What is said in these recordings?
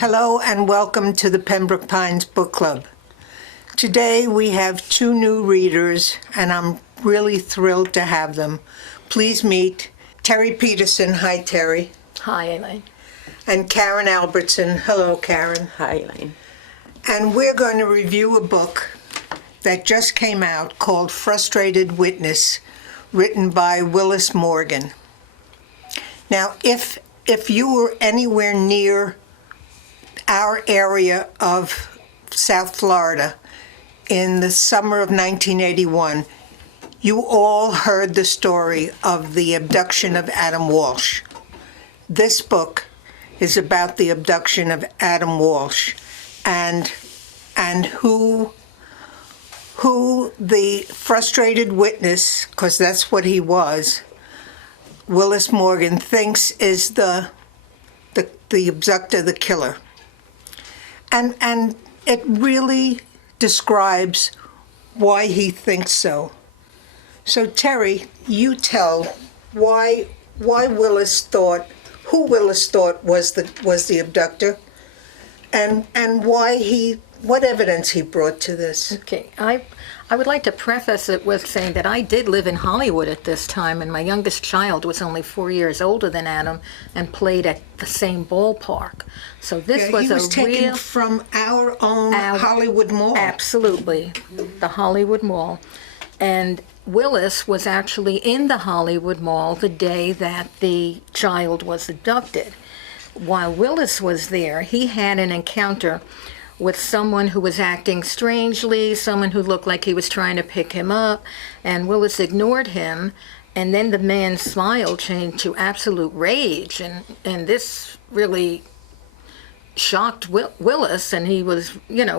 Hello and welcome to the Pembroke Pines Book Club. Today we have two new readers and I'm really thrilled to have them. Please meet Terry Peterson. Hi, Terry. Hi, Elaine. And Karen Albertson. Hello, Karen. Hi, Elaine. And we're going to review a book that just came out called Frustrated Witness, written by Willis Morgan. Now, if you were anywhere near our area of South Florida in the summer of 1981, you all heard the story of the abduction of Adam Walsh. This book is about the abduction of Adam Walsh and who the frustrated witness, because that's what he was, Willis Morgan, thinks is the abductor, the killer. And it really describes why he thinks so. So Terry, you tell who Willis thought was the abductor, and what evidence he brought to this. Okay, I would like to preface it with saying that I did live in Hollywood at this time, and my youngest child was only 4 years older than Adam and played at the same ballpark. So this was he was taken real from our own Hollywood Mall. Absolutely, the Hollywood Mall. And Willis was actually in the Hollywood Mall the day that the child was abducted. While Willis was there, he had an encounter with someone who was acting strangely, someone who looked like he was trying to pick him up, and Willis ignored him, and then the man's smile changed to absolute rage, and this really shocked Willis, and he was,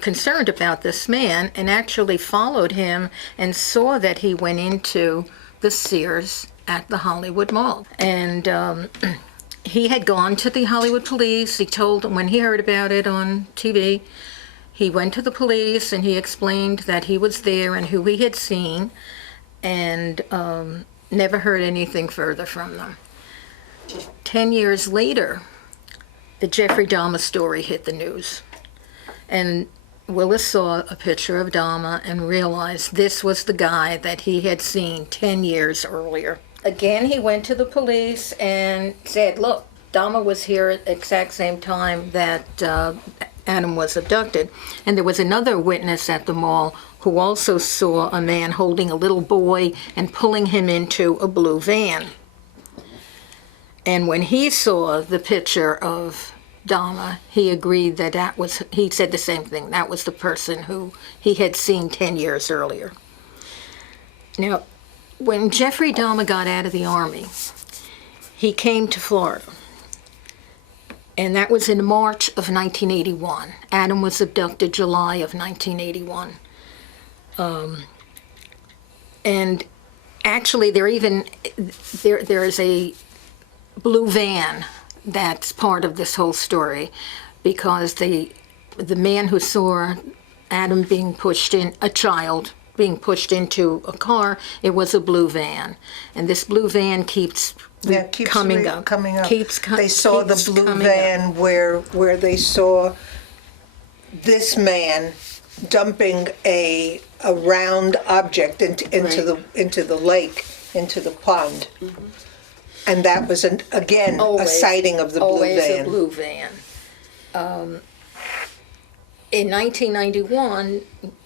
concerned about this man, and actually followed him and saw that he went into the Sears at the Hollywood Mall. And he had gone to the Hollywood police. He told them when he heard about it on TV, he went to the police and he explained that he was there and who he had seen, and never heard anything further from them. 10 years later, the Jeffrey Dahmer story hit the news, and Willis saw a picture of Dahmer and realized this was the guy that he had seen 10 years earlier. Again, he went to the police and said, look, Dahmer was here at the exact same time that Adam was abducted. And there was another witness at the mall who also saw a man holding a little boy and pulling him into a blue van. And when he saw the picture of Dahmer, he agreed that he said the same thing. That was the person who he had seen 10 years earlier. Now, when Jeffrey Dahmer got out of the Army, he came to Florida. And that was in March of 1981. Adam was abducted July of 1981. And actually, there is a blue van that's part of this whole story, because the man who saw Adam being pushed in, a child being pushed into a car, it was a blue van, and this blue van keeps coming up. They saw the blue van where they saw this man dumping a round object into the lake, into the pond. Mm-hmm. And that was, again, a sighting of the blue van. Always a blue van. In 1991,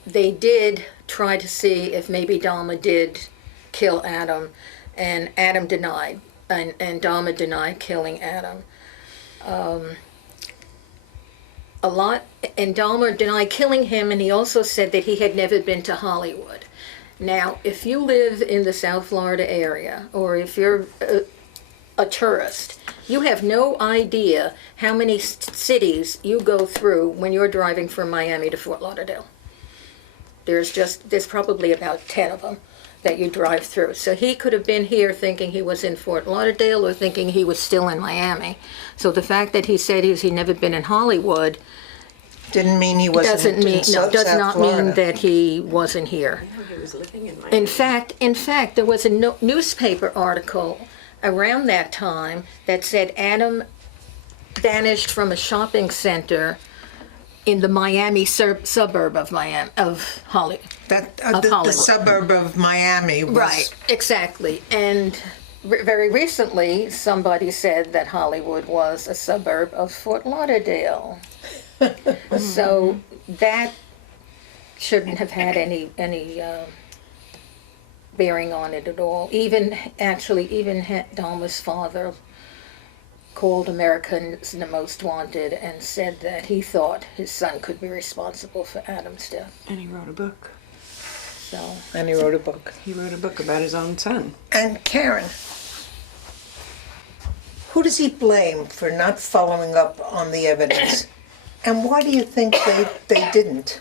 they did try to see if maybe Dahmer did kill Adam, and Adam denied, and Dahmer denied killing Adam. And Dahmer denied killing him, and he also said that he had never been to Hollywood. Now, if you live in the South Florida area, or if you're a tourist, you have no idea how many cities you go through when you're driving from Miami to Fort Lauderdale. There's probably about 10 of them that you drive through. So he could have been here thinking he was in Fort Lauderdale or thinking he was still in Miami. So the fact that he said he'd never been in Hollywood didn't mean he wasn't does not mean that he wasn't here. I know he was living in Miami. In fact, there was a newspaper article around that time that said Adam vanished from a shopping center in the Miami suburb of Hollywood. The Hollywood. suburb of Miami was... Right, exactly. And very recently, somebody said that Hollywood was a suburb of Fort Lauderdale. So that shouldn't have had any bearing on it at all. Even Dahmer's father called Americans the Most Wanted and said that he thought his son could be responsible for Adam's death. And he wrote a book. So And he wrote a book. He wrote a book about his own son. And Karen, who does he blame for not following up on the evidence? And why do you think they didn't?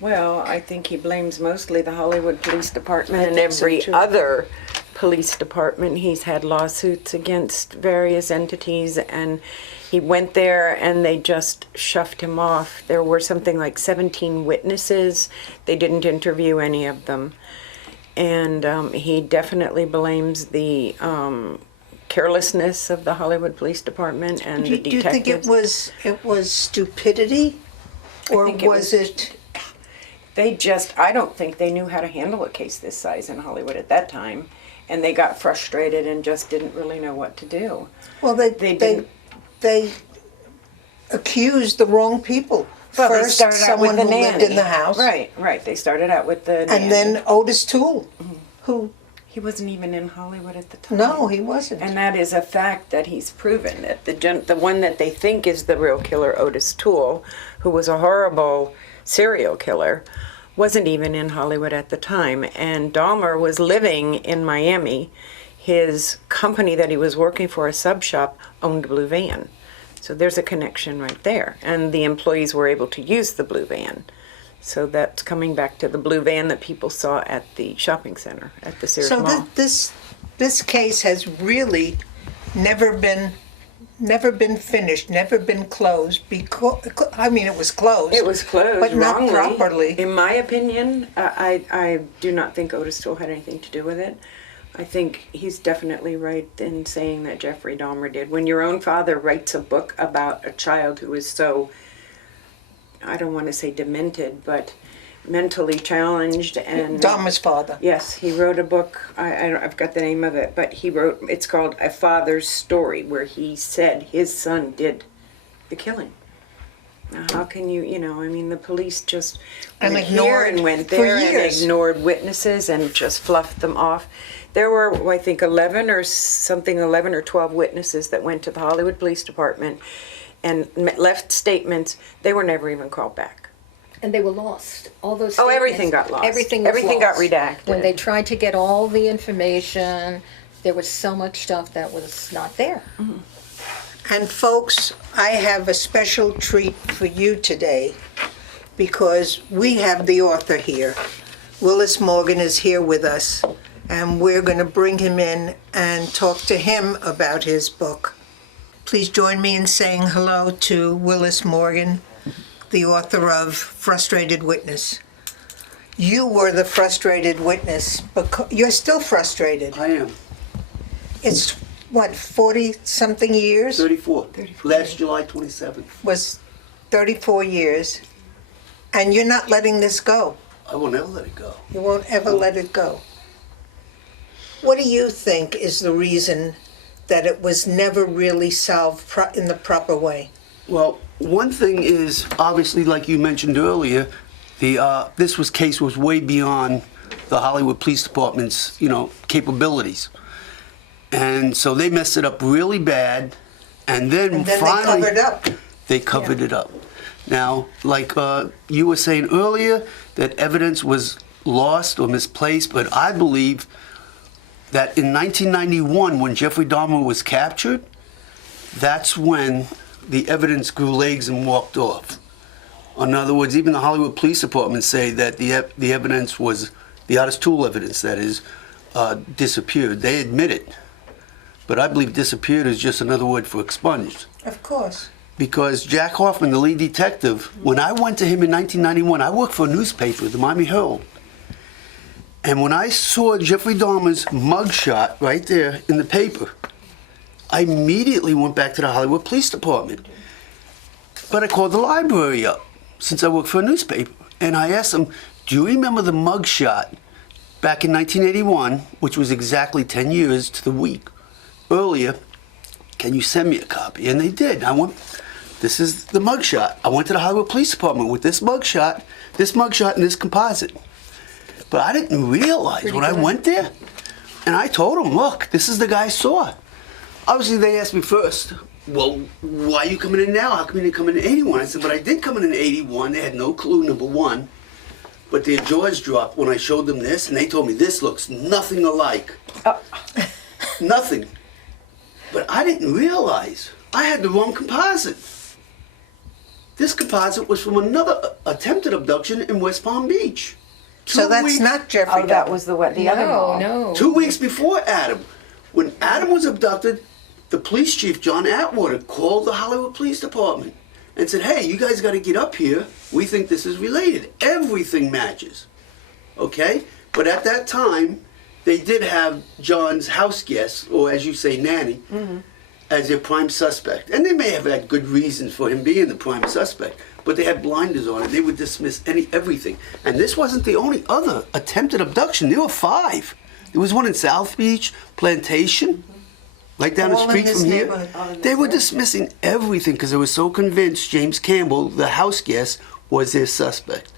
Well, I think he blames mostly the Hollywood Police Department and think so, every too. other police department. He's had lawsuits against various entities, and he went there and they just shoved him off. There were something like 17 witnesses. They didn't interview any of them. And he definitely blames the carelessness of the Hollywood Police Department and the Do you detectives. think it was stupidity? Or think it was was- it... I don't think they knew how to handle a case this size in Hollywood at that time. And they got frustrated and just didn't really know what to do. Well, didn't- they accused the wrong people. Well, they First, started out someone with who the lived nanny. in the house. Right. They started out with the nanny. And then Otis Toole, who... He wasn't even in Hollywood at the time. No, he wasn't. And that is a fact that he's proven. That the one that they think is the real killer, Otis Toole, who was a horrible serial killer, wasn't even in Hollywood at the time. And Dahmer was living in Miami. His company that he was working for, a sub shop, owned a blue van. So there's a connection right there. And the employees were able to use the blue van. So that's coming back to the blue van that people saw at the shopping center, at the Sears So Mall. this case has really never been finished, never been closed, because, I mean, it was closed. It was closed but not wrongly. properly. In my opinion, I do not think Otis Toole had anything to do with it. I think he's definitely right in saying that Jeffrey Dahmer did. When your own father writes a book about a child who is so, I don't want to say demented, but mentally challenged and... Dahmer's father. Yes, he wrote a book, I've got the name of it, but it's called A Father's Story, where he said his son did the killing. Now, how can you, the police just And went here ignored and went for there and years. ignored witnesses and just fluffed them off. There were, I think, 11 or 12 witnesses that went to the Hollywood Police Department and left statements. They were never even called back. And they were lost. All those Oh, statements, everything got lost. Everything was Everything got lost. redacted. When they tried to get all the information, there was so much stuff that was not there. And folks, I have a special treat for you today because we have the author here. Willis Morgan is here with us, and we're going to bring him in and talk to him about his book. Please join me in saying hello to Willis Morgan, the author of Frustrated Witness. You were the frustrated witness, because you're still frustrated. I am. It's, what, 40-something years? 34. Last July 27th. Was 34 years, and you're not letting this go. I will never let it go. You won't ever let it go. What do you think is the reason that it was never really solved in the proper way? Well, one thing is, obviously, like you mentioned earlier, this case was way beyond the Hollywood Police Department's, capabilities. And so they messed it up really bad, and then finally... they covered up. They covered it up. Now, like you were saying earlier, that evidence was lost or misplaced, but I believe that in 1991, when Jeffrey Dahmer was captured, that's when the evidence grew legs and walked off. In other words, even the Hollywood Police Department say that the evidence was, the Otis Toole evidence, that is, disappeared. They admit it. But I believe disappeared is just another word for expunged. Of course. Because Jack Hoffman, the lead detective, when I went to him in 1991, I worked for a newspaper, the Miami Herald. And when I saw Jeffrey Dahmer's mugshot right there in the paper, I immediately went back to the Hollywood Police Department. But I called the library up, since I work for a newspaper, and I asked them, do you remember the mug shot back in 1981, which was exactly 10 years to the week earlier? Can you send me a copy? And they did. This is the mug shot. I went to the Hollywood Police Department with this mug shot, and this composite. But I didn't realize when I went there, and I told them, look, this is the guy I saw. Obviously, they asked me first, well, why are you coming in now? How come you didn't come in 81? I said, but I did come in 81. They had no clue, number one. But their jaws dropped when I showed them this, and they told me this looks nothing alike. Nothing. But I didn't realize I had the wrong composite. This composite was from another attempted abduction in West Palm Beach. So that's not Jeffrey Oh, that Dahmer. was the other mall. No. 2 weeks before Adam. When Adam was abducted, the police chief, John Atwater, called the Hollywood Police Department and said, hey, you guys got to get up here. We think this is related. Everything matches. Okay? But at that time, they did have John's house guest, or as you say, nanny, as their prime suspect. And they may have had good reasons for him being the prime suspect, but they had blinders on it. They would dismiss everything. And this wasn't the only other attempted abduction. There were 5. There was one in South Beach, Plantation, right down the All in street this from here. neighborhood. They were dismissing everything because they were so convinced James Campbell, the house guest, was their suspect.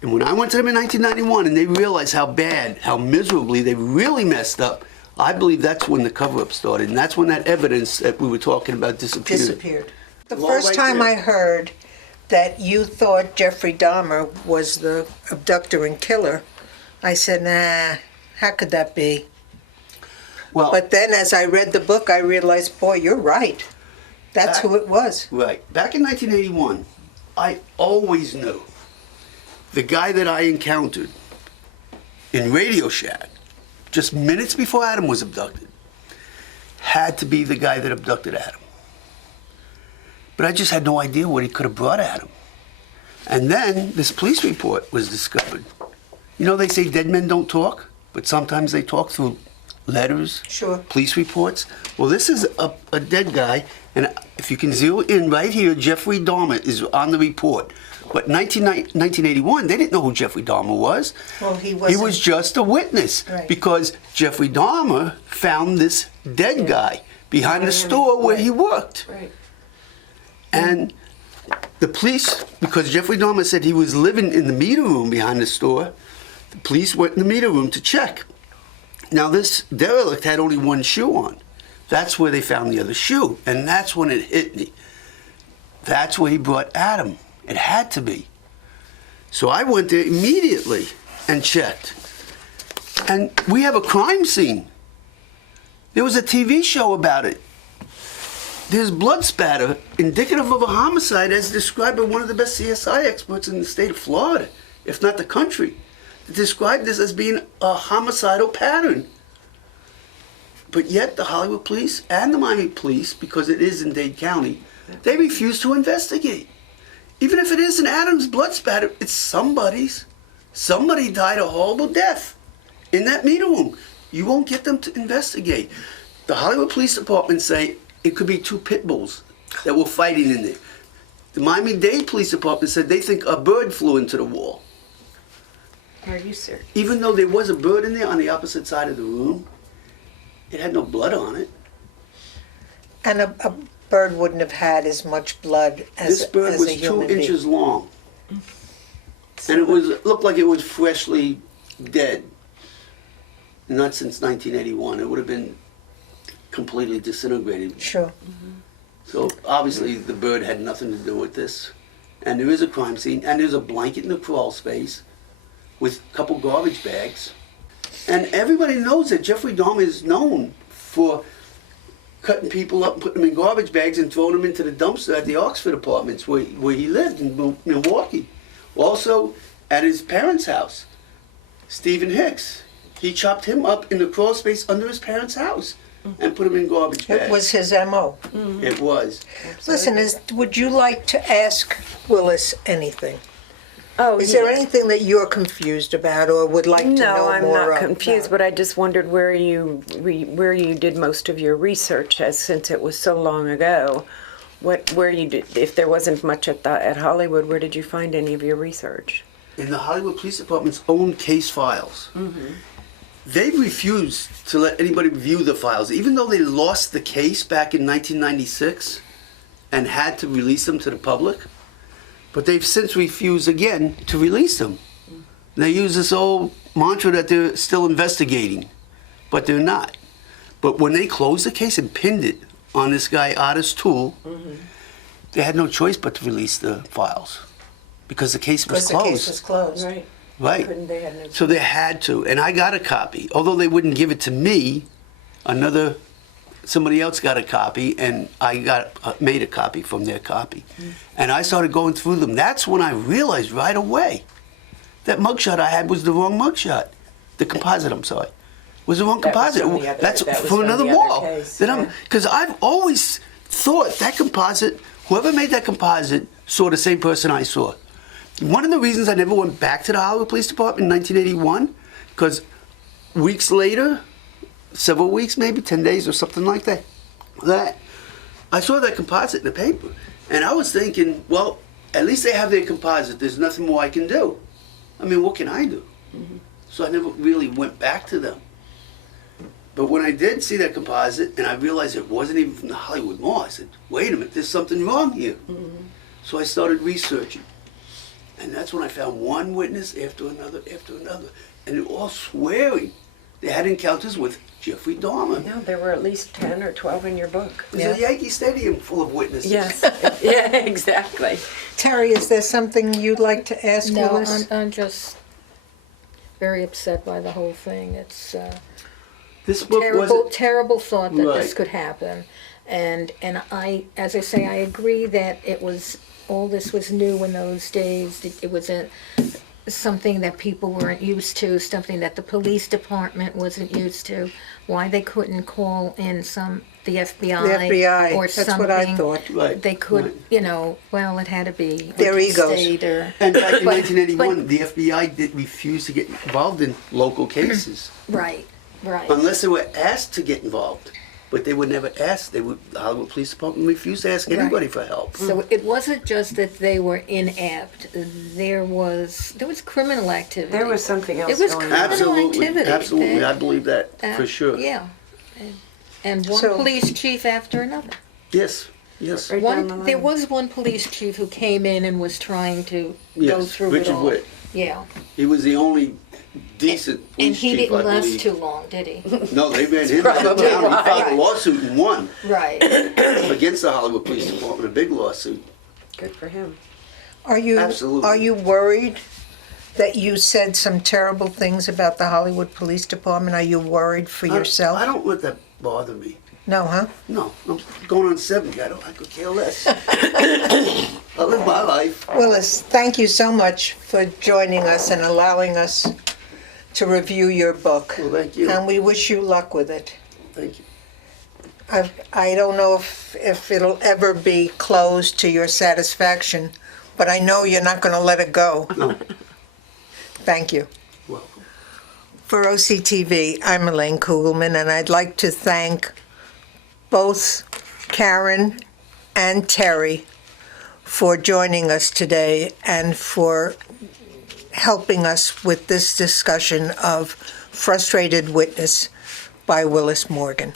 And when I went to them in 1991 and they realized how bad, how miserably they really messed up, I believe that's when the cover-up started. And that's when that evidence that we were talking about disappeared. The Well, first right time there. I heard that you thought Jeffrey Dahmer was the abductor and killer, I said, nah, how could that be? Well, But then as I read the book, I realized, boy, you're right. That's who it was. right. Back in 1981, I always knew the guy that I encountered in Radio Shack, just minutes before Adam was abducted, had to be the guy that abducted Adam. But I just had no idea what he could have brought Adam. And then this police report was discovered. You know, they say dead men don't talk, but sometimes they talk through letters, Sure. police reports. Well, this is a dead guy, and if you can zero in right here, Jeffrey Dahmer is on the report. But 1981, they didn't know who Jeffrey Dahmer was. Well, he He wasn't. was just a witness Right. because Jeffrey Dahmer found this dead guy behind the store where he worked. Right. And the police, because Jeffrey Dahmer said he was living in the meter room behind the store, the police went in the meter room to check. Now, this derelict had only one shoe on. That's where they found the other shoe. And that's when it hit me. That's where he brought Adam. It had to be. So I went there immediately and checked. And we have a crime scene. There was a TV show about it. There's blood spatter indicative of a homicide as described by one of the best CSI experts in the state of Florida, if not the country. They described this as being a homicidal pattern. But yet the Hollywood police and the Miami police, because it is in Dade County, they refuse to investigate. Even if it isn't Adam's blood spatter, it's somebody's. Somebody died a horrible death in that meter room. You won't get them to investigate. The Hollywood Police Department say it could be 2 pit bulls that were fighting in there. The Miami-Dade Police Department said they think a bird flew into the wall. Are you serious? Even though there was a bird in there on the opposite side of the room, it had no blood on it. And a bird wouldn't have had as much blood as, This bird as was a 2 human inches being. long. And it looked like it was freshly dead. Not since 1981. It would have been completely disintegrated. Sure. So obviously the bird had nothing to do with this. And there is a crime scene, and there's a blanket in the crawl space with a couple garbage bags. And everybody knows that Jeffrey Dahmer is known for cutting people up and putting them in garbage bags and throwing them into the dumpster at the Oxford Apartments where he lived in Milwaukee. Also at his parents' house, Stephen Hicks. He chopped him up in the crawl space under his parents' house and put him in garbage bags. It was his M.O. It was. Listen, would you like to ask Willis anything? Oh, Is there yeah. anything that you're confused about or would like to know No, I'm more not confused, about? but I just wondered where you did most of your research, as since it was so long ago. Where you did, if there wasn't much at Hollywood, where did you find any of your research? In the Hollywood Police Department's own case files, they refused to let anybody view the files, even though they lost the case back in 1996 and had to release them to the public. But they've since refused again to release them. They use this old mantra that they're still investigating, but they're not. But when they closed the case and pinned it on this guy, Otis Toole, they had no choice but to release the files because the case was Because the closed. case was closed. Right. Right. They had no So they had to, and I got a copy. Although they wouldn't give it to me, somebody else got a copy, and I made a copy from their copy. And I started going through them. That's when I realized right away that mugshot I had was the wrong mugshot. The composite, I'm sorry, was the wrong That was composite. from the other- That's that was from from another the other mall. case, yeah. Because I've always thought that composite, whoever made that composite saw the same person I saw. One of the reasons I never went back to the Hollywood Police Department in 1981, because weeks later, several weeks, maybe 10 days or something like that, I saw that composite in the paper. And I was thinking, well, at least they have their composite. There's nothing more I can do. I mean, what can I do? So I never really went back to them. But when I did see that composite and I realized it wasn't even from the Hollywood Mall, I said, wait a minute, there's something wrong here. So I started researching. And that's when I found one witness after another, and they're all swearing they had encounters with Jeffrey Dahmer. No, there were at least 10 or 12 in your book. There's a Yankee Stadium full of witnesses. Yes. Yeah, exactly. Terry, is there something you'd like to ask No, Willis? I'm just very upset by the whole thing. It's This book terrible, wasn't. terrible thought that this Right. could happen. And I, as I say, I agree that all this was new in those days. It was something that people weren't used to, something that the police department wasn't used to. Why they couldn't call in the FBI, The FBI, or that's something. what I thought. Right, They could, right. Well, it had to be Their egos. state or And back in But- 1981, the FBI did refuse to get involved in local cases right. unless they were asked to get involved. But they were never asked. The Hollywood Police Department refused to ask anybody for help. So it wasn't just that they were inept. There was criminal activity. There was something else It was going on. criminal activity. Absolutely. They- I believe that for sure. Yeah. And one So- police chief after another. Yes, yes. Right down the There line. was one police chief who came in and was trying to go Yes, through Richard it all. Witt. Yeah. He was the only decent And police he chief, didn't I last believe. too long, did he? No, they ran him out of Probably town. He right. filed a lawsuit and won Right. against the Hollywood Police Department, a big lawsuit. Good for him. Are you Absolutely. worried that you said some terrible things about the Hollywood Police Department? Are you worried for yourself? I don't let that bother me. No, huh? No, I'm going on 70. I could care less. I live my life. Willis, thank you so much for joining us and allowing us to review your book. Well, thank you. And we wish you luck with it. Thank you. I don't know if it'll ever be closed to your satisfaction, but I know you're not going to let it go. No, Thank you. welcome. For OCTV, I'm Elaine Kugelman, and I'd like to thank both Karen and Terry for joining us today and for helping us with this discussion of Frustrated Witness by Willis Morgan.